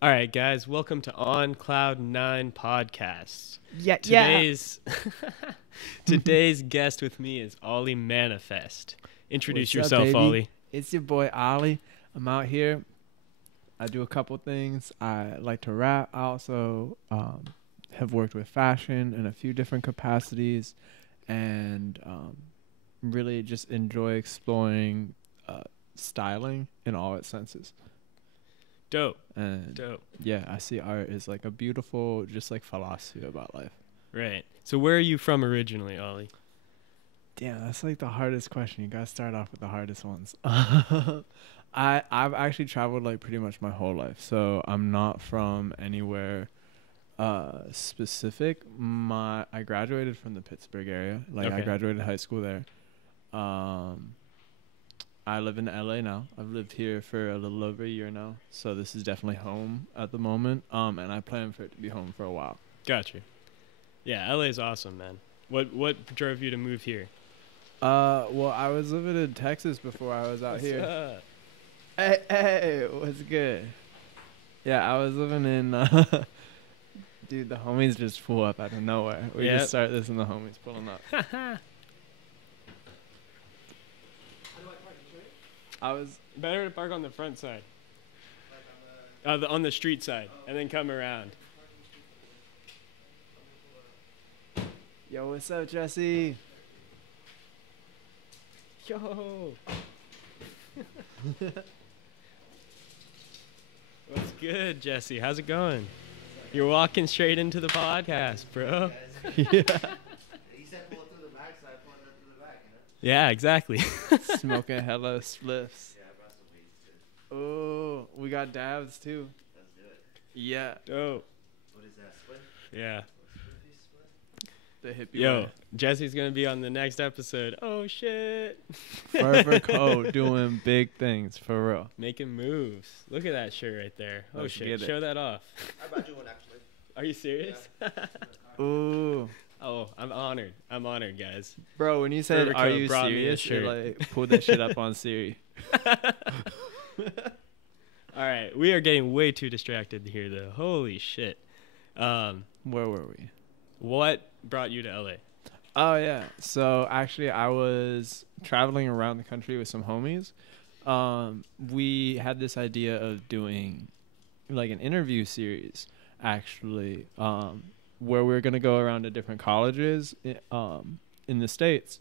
All right, guys, welcome to On Cloud 9 podcast. Yeah. Today's guest with me is Ollie Manifest. Introduce What's yourself, up, baby? Ollie. It's your boy Ollie. I'm out here. I do a couple things. I like to rap. I also have worked with fashion in a few different capacities, and really just enjoy exploring styling in all its senses. Dope. And Dope. yeah, I see art as like a beautiful, just like philosophy about life. Right. So where are you from originally, Ollie? Damn, that's like the hardest question. You gotta start off with the hardest ones. I've actually traveled like pretty much my whole life, so I'm not from anywhere specific. I graduated from the Pittsburgh area. Like I Okay. graduated high school there. I live in LA now. I've lived here for a little over a year now, so this is definitely home at the moment. And I plan for it to be home for a while. Gotcha. Yeah, LA's awesome, man. What drove you to move here? Well, I was living in Texas before I was out What's here. up? Hey, what's good? Yeah, I was living in. Dude, the homies just pull up out of nowhere. We Yep. just start this and the homies pulling up. I was. Better to park on the front side. On the street side, and then come around. Yo, what's up, Jesse? Yo. What's good, Jesse? How's it going? You're walking straight into the podcast, bro. Yeah. He said pull it through the back, so I pulled it through the back, you know? Yeah, exactly. Smoking hella spliffs. Yeah, I brought some weeds too. Oh, we got dabs too. Let's do it. Yeah, Dope. What is that, split? Yeah. the hippie Yo, way. Jesse's gonna be on the next episode. Oh shit. Forever Code doing big things for real. Making moves. Look at that shirt right there. Oh Let's shit. get it. Show that off. I brought you one, actually. Are you serious? Ooh, Oh, I'm honored. I'm honored, guys. bro, when you said Forever "Are Code you brought me a serious?" you shirt. like pulled that shit up on Siri. All right, we are getting way too distracted here, though. Holy shit. Where were we? What brought you to LA? Oh yeah. So actually, I was traveling around the country with some homies. We had this idea of doing like an interview series, actually, where we're gonna go around to different colleges, in the States,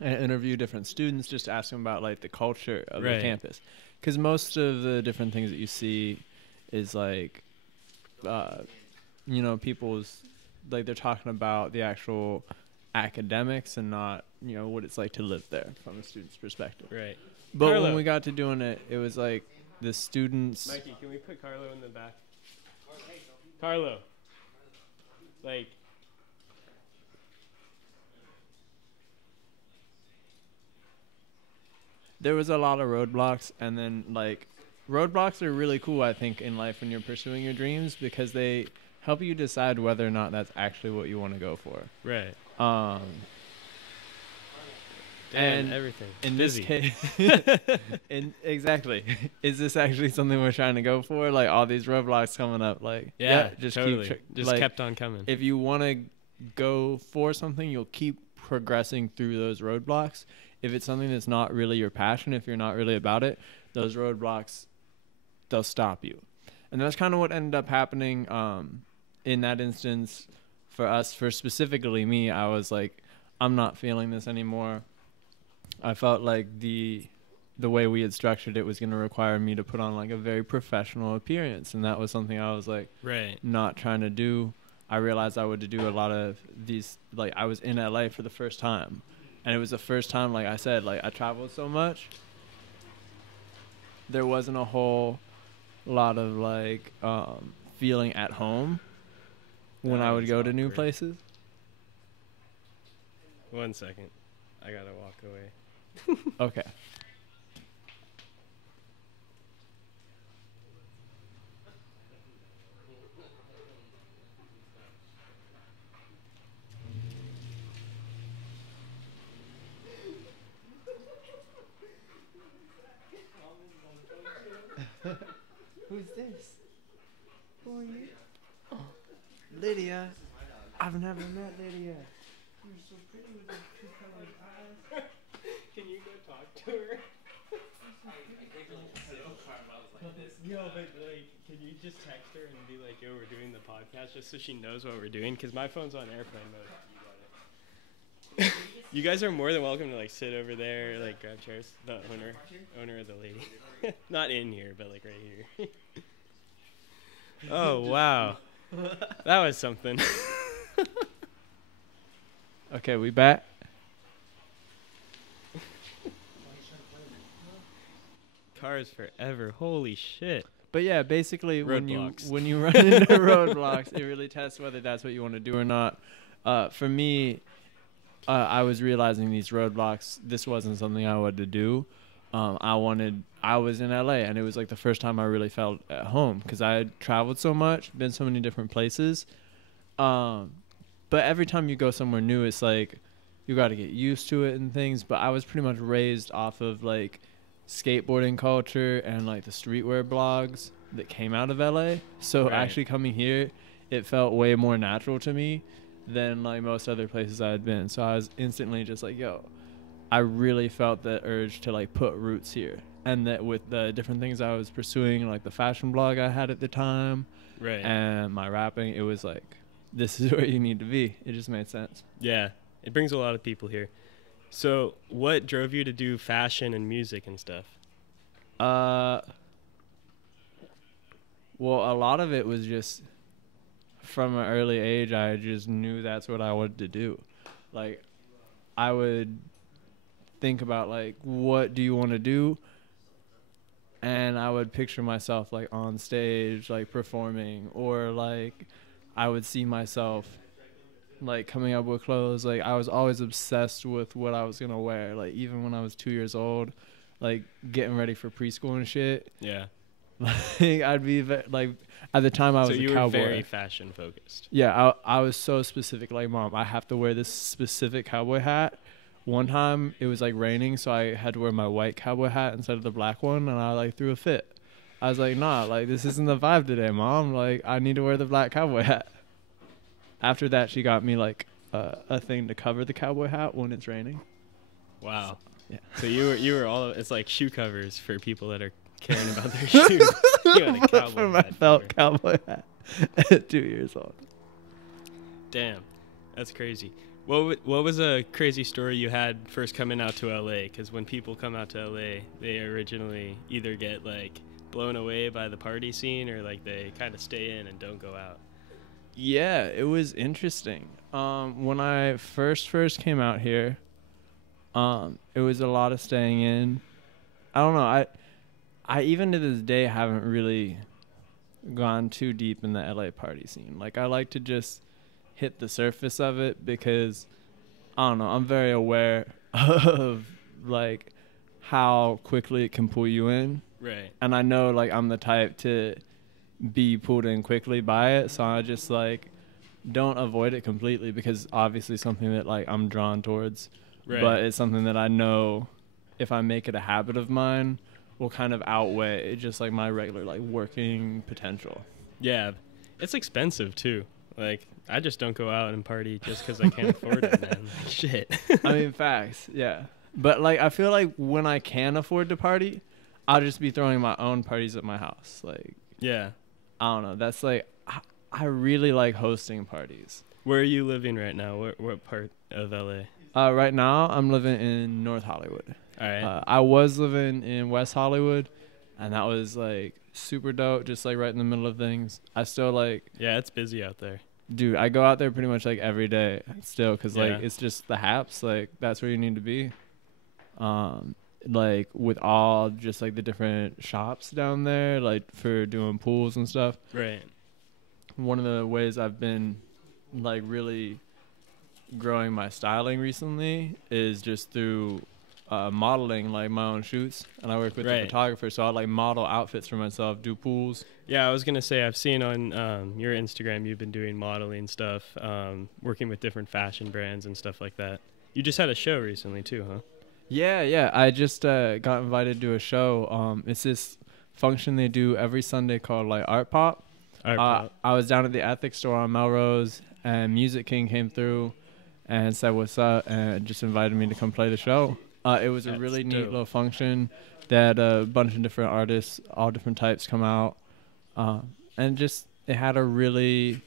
and interview different students, just ask them about like the culture of Right. the campus, because most of the different things that you see is like, people's like they're talking about the actual academics and not what it's like to live there from a student's perspective. Right. But Carlo. when we got to doing it, it was like the students. Mikey, can we put Carlo in the back? Carlo. Like, There was a lot of roadblocks, and then like roadblocks are really cool, I think, in life when you're pursuing your dreams, because they help you decide whether or not that's actually what you want to go for. right. And And everything. In Busy. this case, exactly, is this actually something we're trying to go for? Like all these roadblocks coming up, like Yeah, just totally. keep Just like, kept on coming. if you want to go for something, you'll keep progressing through those roadblocks. If it's something that's not really your passion, if you're not really about it, those roadblocks, they'll stop you. And that's kind of what ended up happening in that instance for us. For specifically me, I was like, I'm not feeling this anymore. I felt like the way we had structured it was going to require me to put on like a very professional appearance, and that was something I was like right. not trying to do. I realized I would do a lot of these, like I was in LA for the first time, and it was the first time, like I said, like I traveled so much, there wasn't a whole lot of like feeling at home when I would That's go to new awkward. places. 1 second. I gotta walk away. Okay. Who's this? for you. Lydia, I've never met Lydia. You're so pretty with those two-colored eyes. Can you go talk to her? Yo, but like, can you just text her and be like, "Yo, we're doing the podcast," just so she knows what we're doing? Cause my phone's on airplane mode. You guys are more than welcome to like sit over there, like grab chairs. The owner of the lady, not in here, but like right here. Oh wow, that was something. Okay, we back. Cars forever. Holy shit. But yeah, basically when Roadblocks. you run into roadblocks, it really tests whether that's what you want to do or not. For me, I was realizing these roadblocks, this wasn't something I wanted to do. I was in LA, and it was like the first time I really felt at home because I had traveled so much, been so many different places. But every time you go somewhere new, it's like you got to get used to it and things. But I was pretty much raised off of like skateboarding culture and like the streetwear blogs that came out of LA. So actually coming here, it felt way more natural to me than like most other places I had been. So I was instantly just like, yo, I really felt the urge to like put roots here. And that with the different things I was pursuing, like the fashion blog I had at the time, and my rapping, it was like, this is where you need to be. It just made sense. Yeah, it brings a lot of people here. So what drove you to do fashion and music and stuff? Well, a lot of it was just from an early age, I just knew that's what I wanted to do. Like, I would think about, like, what do you want to do? And I would picture myself, like, on stage, like, performing. Or, like, I would see myself, like, coming up with clothes. Like, I was always obsessed with what I was going to wear. Like, even when I was 2 years old, like, getting ready for preschool and shit. Yeah. Like, I'd be, like, at the time I was a cowboy. So you were very fashion focused. Yeah, I was so specific. Like, Mom, I have to wear this specific cowboy hat. One time, it was, like, raining, so I had to wear my white cowboy hat instead of the black one, and I, like, threw a fit. I was like, nah, like, this isn't the vibe today, Mom. Like, I need to wear the black cowboy hat. After that, she got me, like, a thing to cover the cowboy hat when it's raining. Wow. So, yeah. So you were all, it's like shoe covers for people that are caring about their shoes. You had a cowboy for my hat felt cowboy hat at 2 years old. Damn, that's crazy. What was a crazy story you had first coming out to LA? Because when people come out to LA, they originally either get like blown away by the party scene or like they kind of stay in and don't go out. Yeah, it was interesting. When I first came out here, it was a lot of staying in. I don't know. I even to this day haven't really gone too deep in the LA party scene. Like, I like to just hit the surface of it because, I don't know, I'm very aware of, like, how quickly it can pull you in. Right. And I know, like, I'm the type to be pulled in quickly by it, so I just, like, don't avoid it completely because obviously something that, like, I'm drawn towards. Right. But it's something that I know if I make it a habit of mine will kind of outweigh just, like, my regular, like, working potential. Yeah. It's expensive, too. Like, I just don't go out and party just because I can't afford it, man. Like, shit. I mean, facts, yeah. But, like, I feel like when I can afford to party, I'll just be throwing my own parties at my house. Like, yeah. I don't know. That's, like, I really like hosting parties. Where are you living right now? What part of LA? Right now, I'm living in North Hollywood. All right. I was living in West Hollywood, and that was, like, super dope, just, like, right in the middle of things. I still, like... Yeah, it's busy out there. Dude, I go out there pretty much, like, every day still because, like, it's just the haps. Like, that's where you need to be. Like, with all just, like, the different shops down there, like, for doing pools and stuff. Right. One of the ways I've been, like, really growing my styling recently is just through modeling, like, my own shoots. And I work with a photographer, so I, like, model outfits for myself, do pools. Yeah, I was going to say, I've seen on your Instagram you've been doing modeling stuff, working with different fashion brands and stuff like that. You just had a show recently, too, huh? Yeah. I just got invited to a show. It's this function they do every Sunday called, like, Art Pop. Art pop. I was down at the ethics store on Melrose, and Music King came through and said what's up and just invited me to come play the show. It was a That's really neat dope. little function. They had a bunch of different artists, all different types, come out, and just it had a really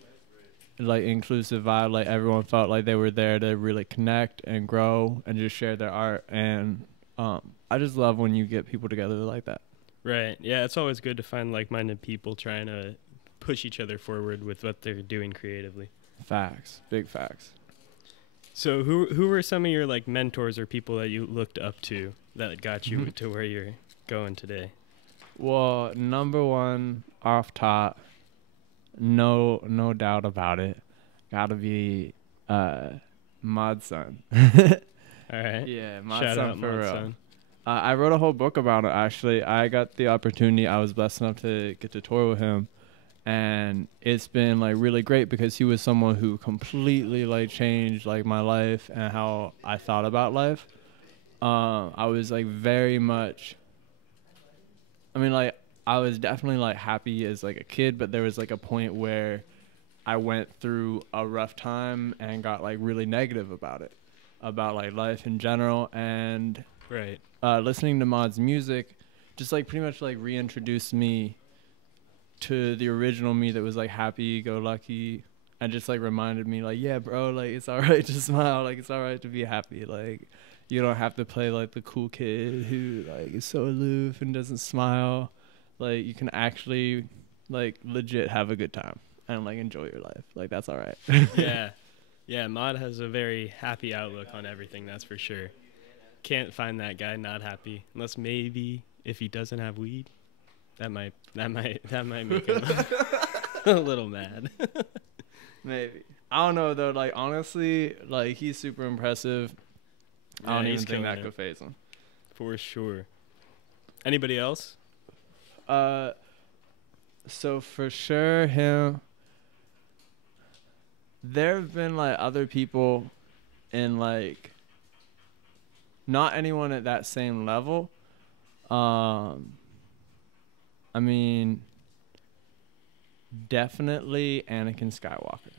like inclusive vibe. Like everyone felt like they were there to really connect and grow and just share their art. And I just love when you get people together like that. Right. Yeah, it's always good to find like-minded people trying to push each other forward with what they're doing creatively. Facts, big facts. So who were some of your like mentors or people that you looked up to that got you Mhm. to where you're going today? Well, number one off top, no doubt about it, gotta be Mod Son. All right. Yeah, Mod Shout Son out, for Mod real. Son. I wrote a whole book about it, actually. I got the opportunity. I was blessed enough to get to tour with him. And it's been, like, really great because he was someone who completely, like, changed, like, my life and how I thought about life. I was, like, very much... I mean, like, I was definitely, like, happy as, like, a kid. But there was, like, a point where I went through a rough time and got, like, really negative about it. About, like, life in general. And... Right. listening to Mod's music just like pretty much like reintroduced me to the original me that was like happy go lucky and just like reminded me like, yeah bro, like it's all right to smile, like it's all right to be happy, like you don't have to play like the cool kid who like is so aloof and doesn't smile. Like you can actually like legit have a good time and like enjoy your life, like that's all right. Yeah, Mod has a very happy outlook on everything, that's for sure. Can't find that guy not happy unless maybe if he doesn't have weed, that might make him a little mad. Maybe. I don't know though, like honestly, like he's super impressive. I don't Yeah, even he's think that killing could phase him. For sure. Anybody else? So for sure him. There have been like other people in like not anyone at that same level. I mean, definitely Anakin Skywalker.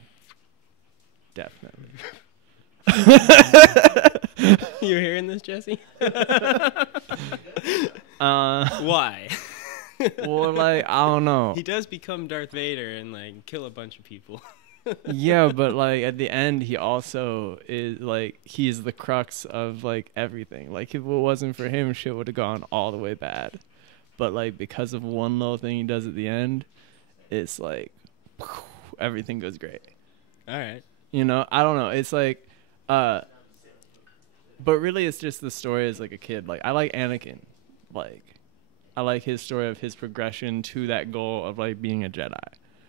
Definitely. You hearing this, Jesse? Why? Well, like I don't know. He does become Darth Vader and like kill a bunch of people. Yeah, but like at the end he also is like he's the crux of like everything. Like if it wasn't for him, shit would have gone all the way bad. But like because of one little thing he does at the end, it's like everything goes great. All right. You know, I don't know. It's like but really it's just the story as like a kid. Like I like Anakin. Like I like his story of his progression to that goal of like being a Jedi.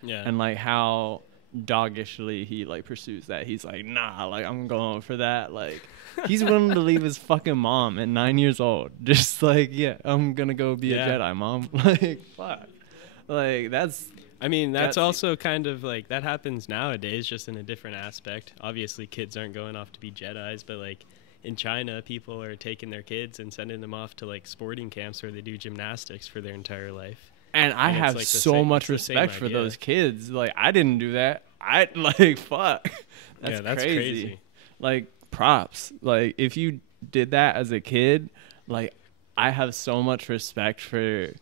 Yeah. And like how doggishly he like pursues that. He's like, nah, like I'm going for that. Like he's willing to leave his fucking mom at 9 years old, just like, yeah, I'm gonna go be a Jedi, mom. Like fuck, like that's also kind of like that happens nowadays, just in a different aspect. Obviously kids aren't going off to be Jedis, but like in China people are taking their kids and sending them off to like sporting camps where they do gymnastics for their entire life. And I have like so much respect for those kids. Like, I didn't do that. I, like, fuck. That's crazy. Like, props. Like, if you did that as a kid, like, I have so much respect for,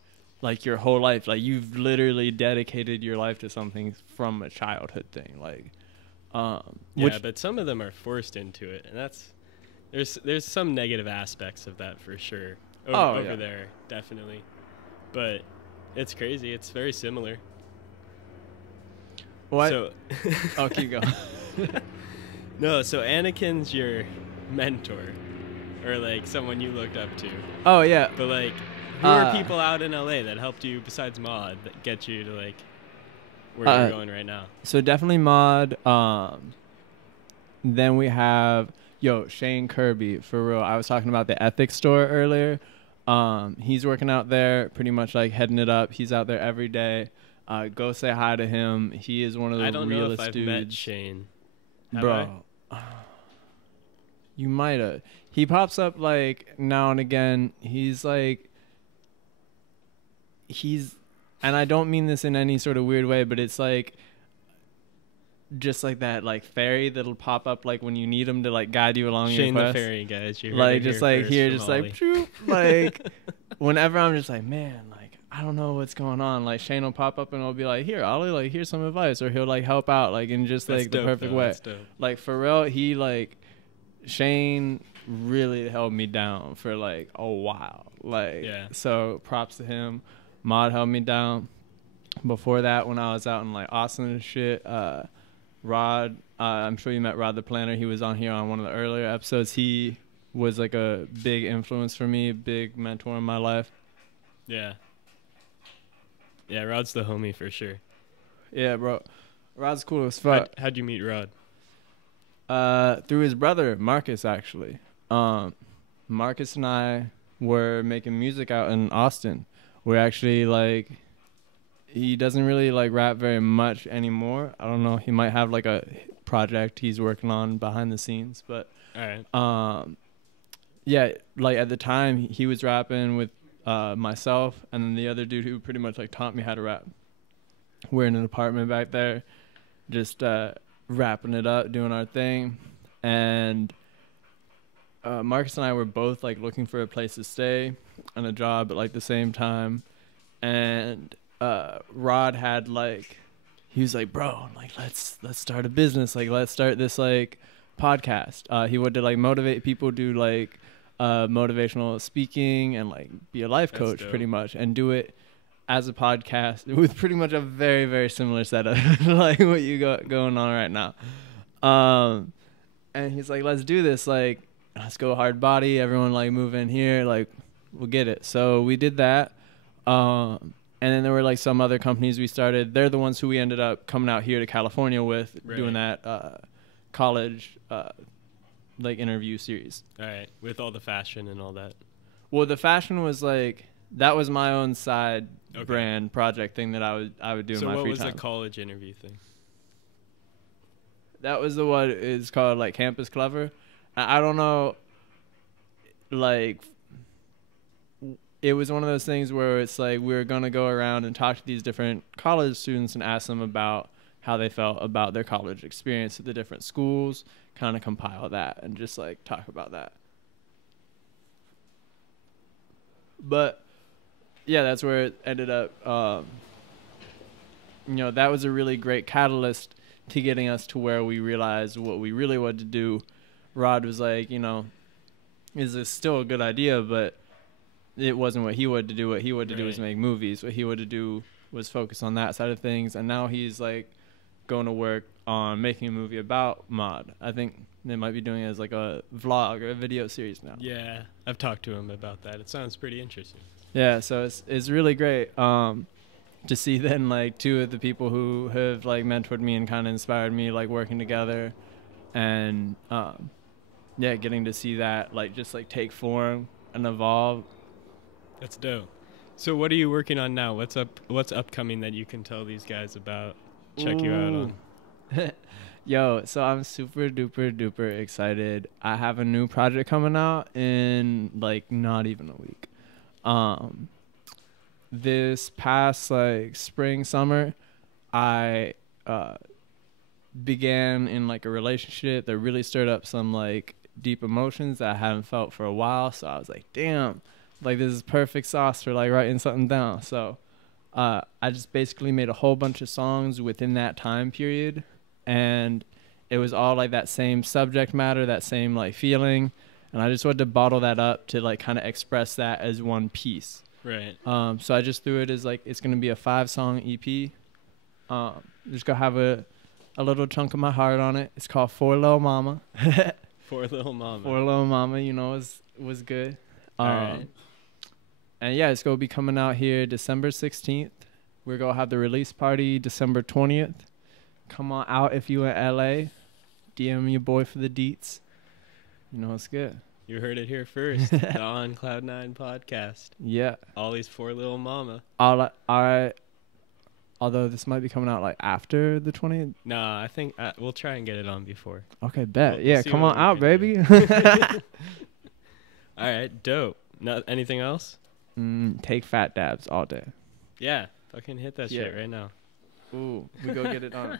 like, your whole life. Like, you've literally dedicated your life to something from a childhood thing. Like, but some of them are forced into it. And there's some negative aspects of that for sure. Over there, definitely. But... it's crazy. It's very similar. What? So, oh, keep going. No, so Anakin's your mentor, or like someone you looked up to. Oh yeah. But like, who are people out in LA that helped you besides Mod that get you to like where you're going right now? So definitely Mod. Then we have Shane Kirby, for real. I was talking about the ethics store earlier. He's working out there, pretty much like heading it up. He's out there every day. Go say hi to him. He is one of the realest dudes. I don't know if I've met Shane. Bro, you might have. He pops up like now and again. He's like, he's and I don't mean this in any sort of weird way, but it's like just like that like fairy that'll pop up like when you need them to like guide you along Shane your the quest. fairy, guys. You heard Like it just like first here, from just like Ollie. pshoo, like whenever I'm just like, man, like I don't know what's going on. Like Shane will pop up and I'll be like, here, Ollie, like here's some advice, or he'll like help out like in just That's like the dope, perfect though. way. That's dope. Like for real, he like Shane really held me down for like a while. Like Yeah. so props to him. Mod held me down. Before that, when I was out in like Austin and shit, Rod, I'm sure you met Rod the Planner. He was on here on one of the earlier episodes. He was like a big influence for me, big mentor in my life. Yeah. Yeah, Rod's the homie for sure. Yeah, bro. Rod's cool as fuck. How'd you meet Rod? Through his brother, Marcus, actually. Marcus and I were making music out in Austin. We're actually like, he doesn't really like rap very much anymore. I don't know. He might have like a project he's working on behind the scenes, but All right. yeah, like at the time he was rapping with myself and then the other dude who pretty much like taught me how to rap. We're in an apartment back there, just wrapping it up, doing our thing, and Marcus and I were both like looking for a place to stay and a job at like the same time, and Rod had like, he was like, bro, like let's start a business, like let's start this like podcast. He wanted to like motivate people, do like motivational speaking and like be a life That's coach dope. pretty much, and do it as a podcast with pretty much a very, very similar setup like what you got going on right now. And he's like, let's do this, like let's go hard body, everyone like move in here, like we'll get it. So we did that. And then there were like some other companies we started. They're the ones who we ended up coming out here to California with, doing that college like interview series. All right. With all the fashion and all that. Well, the fashion was like, that was my own side Okay. brand project thing that I would do in So my what free was time. the college interview thing? That was the what is called like Campus Clever. I don't know, like it was one of those things where it's like we were going to go around and talk to these different college students and ask them about how they felt about their college experience at the different schools, kind of compile that and just like talk about that. But yeah, that's where it ended up. You know, that was a really great catalyst to getting us to where we realized what we really wanted to do. Rod was like, you know, is this still a good idea? But it wasn't what he wanted to do. What he wanted to do was make movies. What he wanted to do was focus on that side of things. And now he's like going to work on making a movie about Mod. I think they might be doing it as like a vlog or a video series now. Yeah, I've talked to him about that. It sounds pretty interesting. Yeah, so it's really great to see then like two of the people who have like mentored me and kind of inspired me like working together, and yeah, getting to see that like just like take form and evolve. That's dope. So what are you working on now? What's upcoming that you can tell these guys about? Check you out on. Yo, so I'm super duper duper excited. I have a new project coming out in like not even a week. This past like spring, summer, I began in like a relationship that really stirred up some like deep emotions that I haven't felt for a while. So I was like, damn, like this is perfect sauce for like writing something down. So I just basically made a whole bunch of songs within that time period, and it was all like that same subject matter, that same like feeling, and I just wanted to bottle that up to like kind of express that as one piece. Right. So I just threw it as like it's gonna be a 5-song EP. Just gonna have a little chunk of my heart on it. It's called For Lil Mama. For Little Mama. For Lil Mama, you know, was good. Alright. And yeah, it's gonna be coming out here December 16th. We're gonna have the release party December 20th. Come on out if you in LA. DM your boy for the deets. You know it's good. You heard it here first. The On Cloud9 podcast. Yeah. Ollie's For Little Mama. Although this might be coming out like after the 20th. Nah, I think we'll try and get it on before. Okay, bet. We'll Yeah, see come what on we out, can baby. All right, dope. Anything else? Take fat dabs all day. Yeah, Fucking hit that Yeah. shit right now. Ooh, we go get it done.